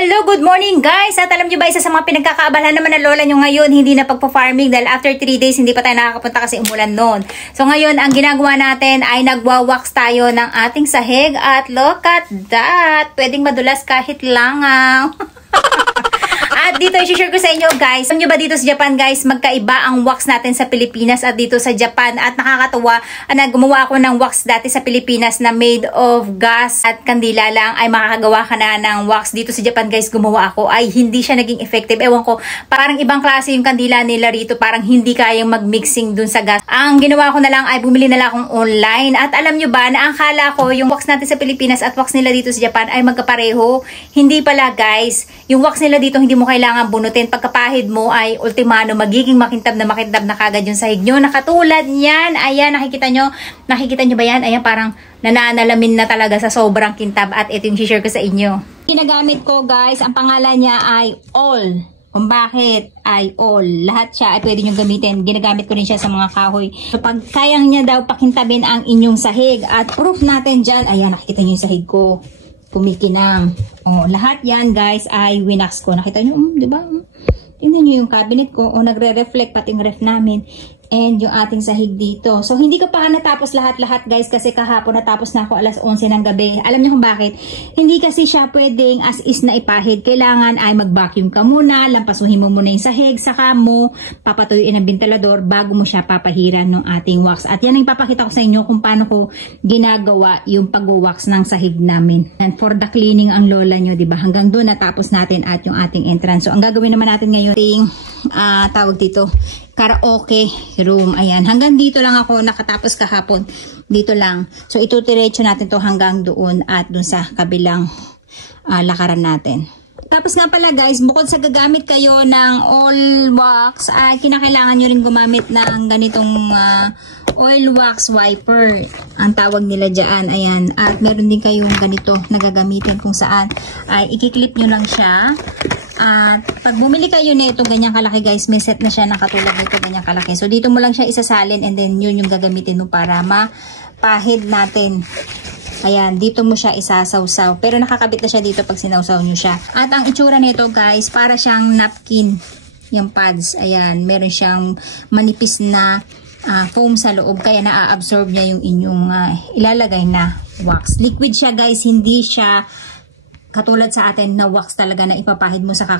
Hello, good morning guys! At alam nyo ba, isa sa mga pinagkakaabalahan naman ng lola nyo ngayon, hindi na pagpa-farming dahil after 3 days hindi pa tayo nakakapunta kasi umulan noon. So ngayon, ang ginagawa natin ay nagwa-wax tayo ng ating sahig at look at that! Pwedeng madulas kahit langaw. At dito, i-share ko sa inyo guys. Alam nyo ba dito sa Japan guys, magkaiba ang wax natin sa Pilipinas at dito sa Japan. At nakakatuwa, gumawa ako ng wax dati sa Pilipinas na made of gas at kandila lang, ay makakagawa ka na ng wax. Dito sa Japan guys, gumawa ako, ay hindi siya naging effective. Ewan ko, parang ibang klase yung kandila nila rito, parang hindi kayang mag-mixing dun sa gas. Ang ginawa ko na lang ay bumili na lang akong online. At alam nyo ba, na ang kala ko, yung wax natin sa Pilipinas at wax nila dito sa Japan ay magkapareho. Hindi pala guys. Yung wax nila dito, hindi mo kailangan bunutin. Pagkapahid mo ay ultimano, magiging makintab na kagad yung sahig nyo. Nakatulad niyan. Ayan, nakikita nyo ba yan? Ayan, parang nananalamin na talaga sa sobrang kintab. At ito yung share ko sa inyo. Ginagamit ko guys, ang pangalan niya ay All. Kung bakit ay All. Lahat siya ay pwede nyo gamitin. Ginagamit ko rin siya sa mga kahoy. So pag kayang niya daw pakintabin ang inyong sahig. At proof natin dyan, ayan, nakikita nyo yung sahig ko. Kumikinang. Oh, lahat yan guys ay winax ko. Nakita nyo, di ba? Tingnan nyo yung cabinet ko. O, nagre-reflect pati yung ref namin. And yung ating sahig dito. So, hindi ko pa natapos lahat-lahat guys kasi kahapon natapos na ako alas 11 ng gabi. Alam niyo kung bakit? Hindi kasi siya pwedeng as is na ipahid. Kailangan ay mag-vacuum ka muna, lampasuhin mo muna yung sahig, saka mo papatuyuin ang ventilador bago mo siya papahiran ng ating wax. At yan ang ipapakita ko sa inyo kung paano ko ginagawa yung pag-wax ng sahig namin. And for the cleaning ang lola nyo, diba? Hanggang doon natapos natin at yung ating entrance. So, ang gagawin naman natin ngayon, tawag dito, karaoke room. Ayan. Hanggang dito lang ako nakatapos kahapon. Dito lang. So, itudiretso natin to hanggang doon at doon sa kabilang lakaran natin. Tapos nga pala guys, bukod sa gagamit kayo ng all wax, ay kinakailangan nyo rin gumamit ng ganitong oil wax wiper. Ang tawag nila dyan. Ayan. At meron din kayong ganito na gagamitin kung saan ay ikiklip nyo lang siya. At pag bumili kayo nito ganyang kalaki guys, may set na siya na katulad nito ganyang kalaki. So dito mo lang siya isasalin and then yun yung gagamitin mo para mapahid natin. Ayan, dito mo siya isasawsaw. Pero nakakabit na siya dito pag sinawsaw nyo siya. At ang itsura nito guys, para siyang napkin. Yung pads. Ayan, meron siyang manipis na foam sa loob. Kaya na-absorb niya yung inyong ilalagay na wax. Liquid siya guys, hindi siya katulad sa atin na wax talaga na ipapahid mo saka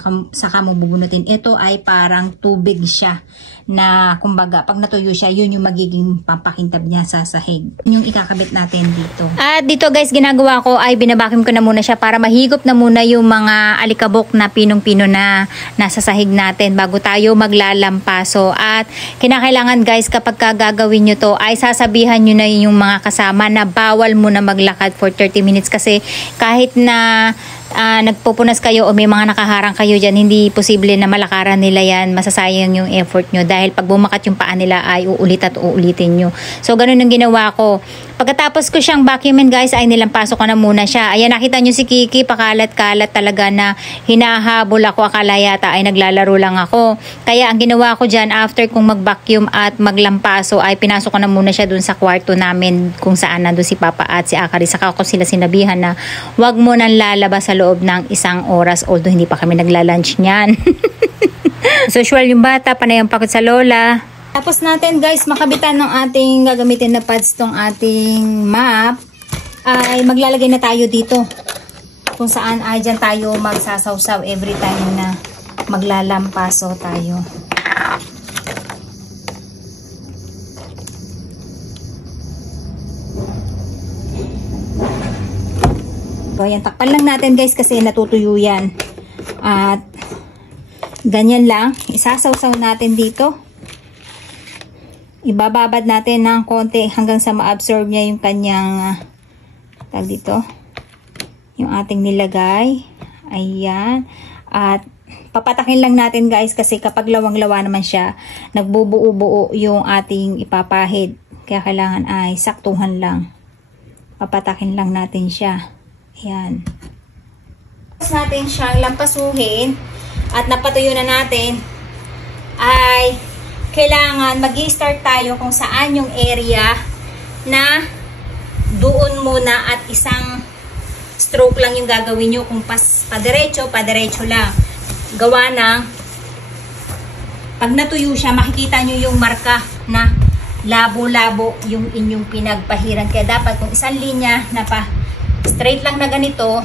mo bubunutin. Ito ay parang tubig siya na kumbaga pag natuyo siya, yun yung magiging pampakintab niya sa sahig. Yung ikakabit natin dito. At dito guys, ginagawa ko ay binabakim ko na muna siya para mahigop na muna yung mga alikabok na pinong-pino na nasa sahig natin bago tayo maglalampaso. At kinakailangan guys, kapag gagawin nyo to ay sasabihan nyo na yung mga kasama na bawal muna maglakad for 30 minutes kasi kahit na nagpupunas kayo o may mga nakaharang kayo dyan, hindi posible na malakaran nila yan, masasayang yung effort nyo dahil pag bumakat yung paa nila ay uulit at uulitin nyo. So ganun ang ginawa ko. Pagkatapos ko siyang vacuumin guys ay nilampasok ko na muna siya. Ayan, nakita nyo si Kiki, pakalat-kalat talaga na hinahabol ako, akala yata ay naglalaro lang ako. Kaya ang ginawa ko dyan after kong mag-vacuum at maglampaso ay pinasok ko na muna siya dun sa kwarto namin kung saan nandun si Papa at si Akari. Saka ko sila sinabihan na wag mo nang lalabas sa loob ng 1 oras, although hindi pa kami nagla-lunch niyan. As usual, yung bata panay ang pakot sa lola. Tapos natin guys makabitan ng ating gagamitin na pads tong ating map, ay maglalagay na tayo dito kung saan ay dyan tayo magsasawsaw every time na maglalampaso tayo. So ayan, takpan lang natin guys kasi natutuyo yan. At ganyan lang, isasawsaw natin dito. Ibababad natin ng konti hanggang sa ma-absorb niya yung kanyang tag dito, yung ating nilagay. Ayan. At papatakin lang natin guys kasi kapag lawang-lawa naman siya, nagbubuo-buo yung ating ipapahid. Kaya kailangan ay saktuhan lang. Papatakin lang natin siya. Ayan. Tapos natin siyang lampasuhin at napatuyo na natin ay kailangan mag-i-start tayo kung saan yung area na doon muna at isang stroke lang yung gagawin nyo. Kung padiretso lang. Gawa ng, pag natuyo siya, makikita nyo yung marka na labo-labo yung inyong pinagpahiran. Kaya dapat kung isang linya na pa straight lang na ganito,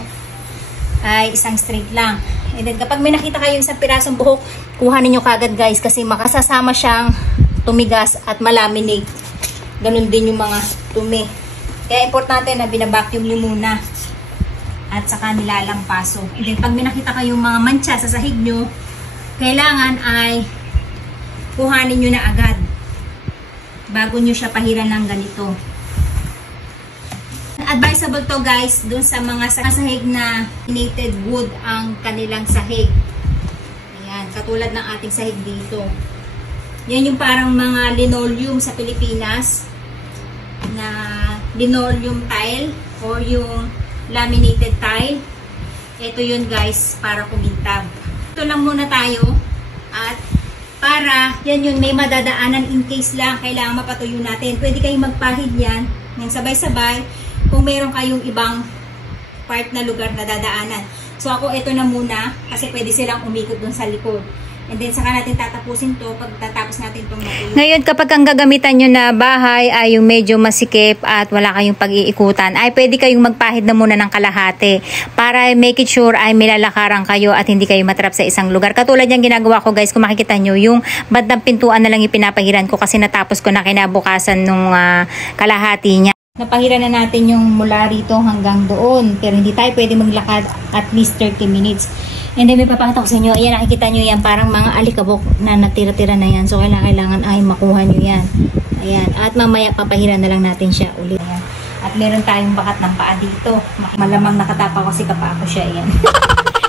ay isang straight lang. And then kapag may nakita kayo isang pirasong buhok, kuha ninyo kagad guys, kasi makasasama siyang tumigas at malaminate. Ganun din yung mga tumi. Kaya importante na binabacuum nyo muna at saka nilalampaso. And then pag may nakita kayong mga mancha sa sahig nyo, kailangan ay kuhanin nyo na agad bago nyo siya pahiran ng ganito. Advisable to guys dun sa mga sahig na laminated wood ang kanilang sahig. Ayan, katulad ng ating sahig dito. Yan yung parang mga linoleum sa Pilipinas na linoleum tile or yung laminated tile. Ito yun guys, para kumintab. Ito lang muna tayo at para yan yun, may madadaanan in case lang kailangan mapatuyo natin. Pwede kayong magpahid yan ng sabay-sabay kung meron kayong ibang part na lugar na dadaanan. So ako ito na muna kasi pwede silang umikot dun sa likod. And then saka natin tatapusin to pag tatapos natin itong natuyo. Ngayon kapag ang gagamitan nyo na bahay ay yung medyo masikip at wala kayong pag-iikutan, ay pwede kayong magpahid na muna ng kalahati para make it sure ay milalakaran kayo at hindi kayo matrap sa isang lugar. Katulad yung ginagawa ko guys, kung makikita nyo, yung bandang pintuan na lang ipinapahiran ko kasi natapos ko na kinabukasan nung kalahati niya. Napahiran na natin yung mula rito hanggang doon, pero hindi tayo pwede maglakad at least 30 minutes. And then may papakita ko sa inyo, ayan, nakikita nyo yan, parang mga alikabok na natira-tira na yan. So kailangan ay makuha nyo yan. Ayan, at mamaya papahiran na lang natin siya ulit. Ayan. At meron tayong bakat ng paa dito. Malamang nakatapa ko si kapaa ko siya, ayan.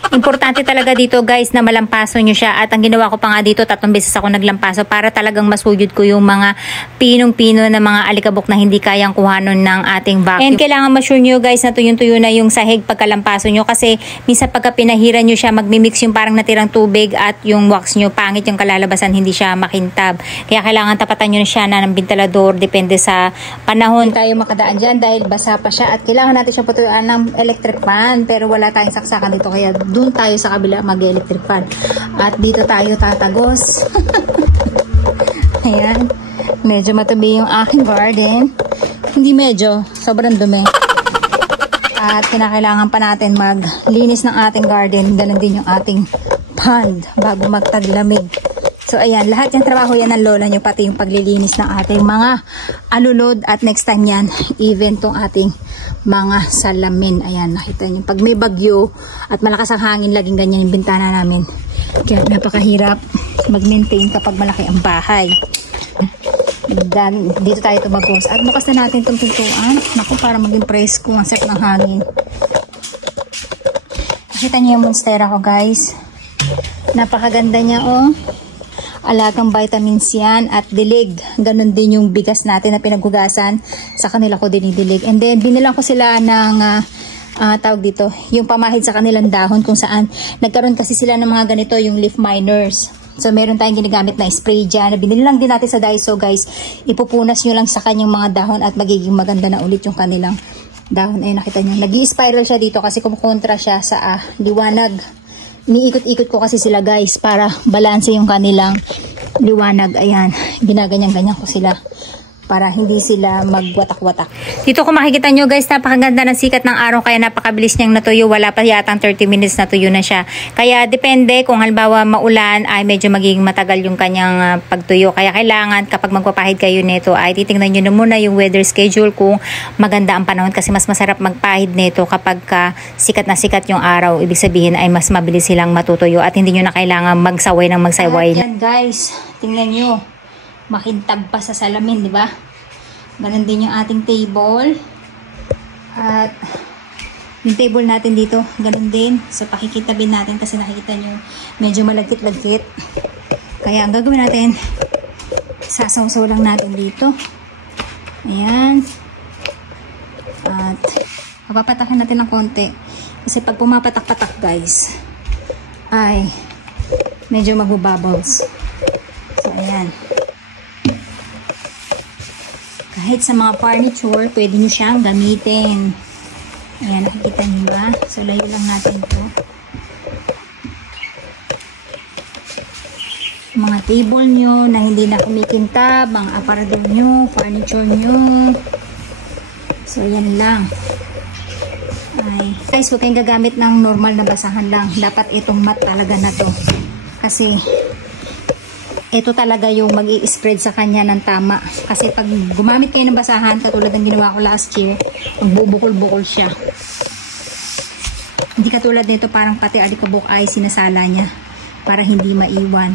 Importante talaga dito guys na malampaso nyo siya, at ang ginawa ko pa nga dito 3 beses ako naglampaso para talagang masuyod ko yung mga pinong-pino na mga alikabok na hindi kayang kuhanon ng ating vacuum. And kailangan ma-sure nyo guys na tuyong-tuyo na yung sahig pagkalampaso nyo, kasi minsan pagka pinahiran nyo siya, magmimix yung parang natirang tubig at yung wax nyo, pangit yung kalalabasan, hindi siya makintab. Kaya kailangan tapatan nyo na siya na ng ventilador, depende sa panahon. Hindi tayo makadaan dyan dahil basa pa siya at kailangan natin siya putuyuan ng electric fan, pero wala tayong saksakan dito kaya doon tayo sa kabila mag-electric fan. At dito tayo tatagos. Ayan. Medyo matabi yung aking garden. Hindi medyo. Sobrang dumi. At kinakailangan pa natin maglinis ng ating garden. Ganun din yung ating pond bago magtaglamig. So ayan, lahat yung trabaho yan ng lola nyo, pati yung paglilinis ng ating mga alulod. At next time yan, even tong ating mga salamin. Ayan, nakita nyo. Pag may bagyo at malakas ang hangin, laging ganyan yung bintana namin. Kaya napakahirap mag-maintain kapag malaki ang bahay. Dan, dito tayo tumagos. At bukas na natin itong pintuan. Naku, para maging presko ang set ng hangin. Nakita nyo yung monstera ko guys. Napakaganda niya oh. Alagang vitamins yan at dilig. Ganon din yung bigas natin na pinaghugasan. Sa kanila ko dinidilig. And then binilang ko sila ng tawag dito, yung pamahid sa kanilang dahon, kung saan nagkaroon kasi sila ng mga ganito, yung leaf miners. So meron tayong ginagamit na spray dyan. Binili lang din natin sa Daiso guys. Ipupunas nyo lang sa kanyang mga dahon at magiging maganda na ulit yung kanilang dahon. Ayun, nakita nyo. Nag-i-spiral siya dito kasi kumukontra siya sa liwanag. Iniikot-ikot ko kasi sila guys para balanse yung kanilang liwanag. Ayan, ginaganyan-ganyan ko sila para hindi sila magwatak-watak. Dito kung makikita nyo guys, napakaganda ng sikat ng araw kaya napakabilis niyang natuyo. Wala pa yatang 30 minutes natuyo na siya. Kaya depende kung halimbawa maulan ay medyo magiging matagal yung kanyang pagtuyo. Kaya kailangan kapag magpapahid kayo nito ay titingnan nyo na muna yung weather schedule kung maganda ang panahon, kasi mas masarap magpahid nito kapag sikat na sikat yung araw. Ibig sabihin ay mas mabilis silang matutuyo at hindi nyo na kailangan magsaway ng magsaway. Ayan guys, tingnan nyo. Makintab pa sa salamin, di ba? Ganun din yung ating table. At yung table natin dito, ganun din. So pakikitabin natin kasi nakikita nyo medyo malagkit-lagkit. Kaya ang gagawin natin, sasawsaw lang natin dito. Ayan. At papapatakin natin ng konti. Kasi pag pumapatak-patak guys, ay medyo mag-bubbles. So ayan. Kahit sa mga furniture, pwede nyo siyang gamitin. Ayan, nakikita niyo ba? So, layo lang natin ito. Mga table nyo na hindi na kumikintab, mga aparador nyo, furniture nyo. So, yan lang. Ay, guys, huwag kayong gagamit ng normal na basahan lang. Dapat itong mat talaga na to. Kasi, ito talaga yung mag-i-spread sa kanya ng tama. Kasi pag gumamit kayo ng basahan, katulad ng ginawa ko last year, magbubukol-bukol siya. Hindi katulad nito, parang pati alikabok ay sinasala niya para hindi maiwan.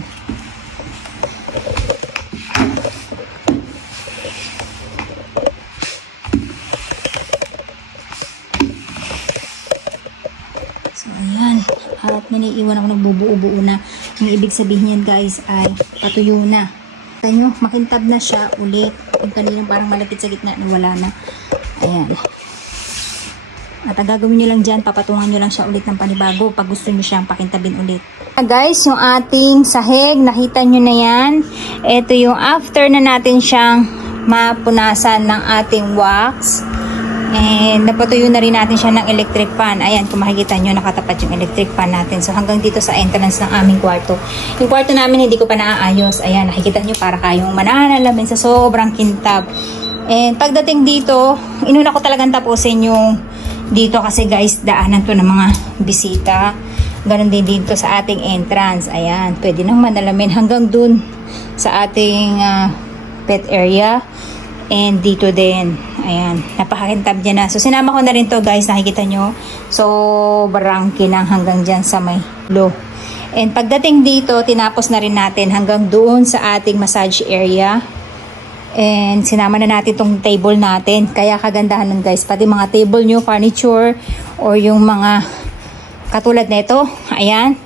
So, ayan. At naniiwan ako nagbubuo-buo na. Ang ibig sabihin yan, guys, ay patuyo na. Kita nyo, makintab na siya ulit. Yung kanilang parang malapit sa gitna na wala na. Ayan. At ang gagawin nyo lang dyan, papatungan nyo lang siya ulit ng panibago pag gusto nyo siyang pakintabin ulit. Guys, yung ating sahig, nakita nyo na yan. Ito yung after na natin siyang mapunasan ng ating wax. And napatuyo na rin natin siya ng electric fan. Ayan, kung makikita nyo, nakatapat yung electric fan natin. So, hanggang dito sa entrance ng aming kwarto. Yung kwarto namin, hindi ko pa naaayos. Ayan, nakikita nyo, para kayong mananalamin sa sobrang kintab. And pagdating dito, inuna ko talagang tapusin yung dito kasi guys, daanan to ng mga bisita. Ganon din dito sa ating entrance. Ayan, pwede nang manalamin hanggang dun sa ating pet area. And dito din. Ayan, napakakintab dyan na. So, sinama ko na rin to guys, nakikita nyo. So, barangke lang hanggang dyan sa may low. And pagdating dito, tinapos na rin natin hanggang doon sa ating massage area. And sinama na natin tong table natin. Kaya kagandahan nun guys, pati mga table nyo, furniture, or yung mga katulad nito. Ayan.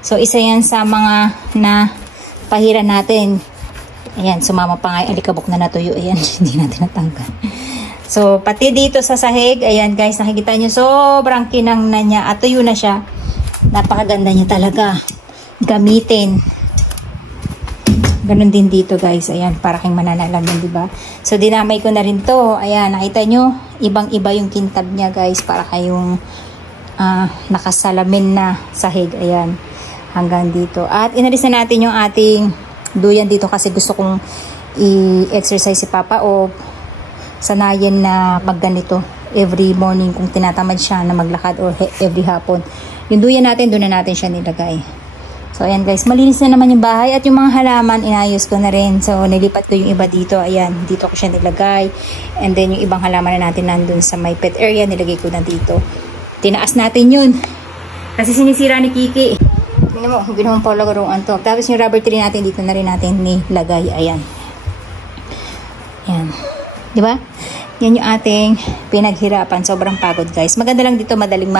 So, isa yan sa mga na pahira natin. Ayan, sumama pa nga yung alikabok na natuyo. Ayan, hindi natin natanggal. So, pati dito sa sahig, ayan guys, nakikita nyo, sobrang kinang na niya. At tuyo na siya. Napakaganda niya talaga. Gamitin. Ganon din dito guys. Ayan, para kayong mananalamin, diba? So, dinamay ko na rin to. Ayan, nakita nyo, ibang-iba yung kintab niya guys. Para kayong nakasalamin na sahig. Ayan, hanggang dito. At inalis na natin yung ating duyan dito kasi gusto kong i-exercise si Papa o sanayin na magganito every morning kung tinatamad siya na maglakad or every hapon. Yung duyan natin, doon na natin siya nilagay. So, ayan guys, malinis na naman yung bahay at yung mga halaman, inayos ko na rin. So, nilipat ko yung iba dito. Ayan, dito ko siya nilagay. And then, yung ibang halaman na natin nandun sa my pet area, nilagay ko na dito. Tinaas natin yun. Kasi sinisira ni Kiki. Tingnan mo, ginawa pa lagaruan to. Tapos yung rubber tree natin, dito na rin natin nilagay. Ayan. Ayan. Diba? Yan yung ating pinaghirapan. Sobrang pagod guys. Maganda lang dito, madaling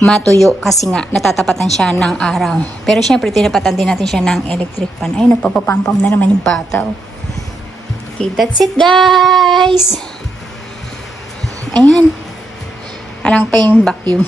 matuyo kasi nga natatapatan siya ng araw. Pero syempre, tinapatan din natin siya ng electric fan. Ay, nagpapapampam na naman yung bata. Okay, that's it guys. Ayan. Alang pa yung vacuum.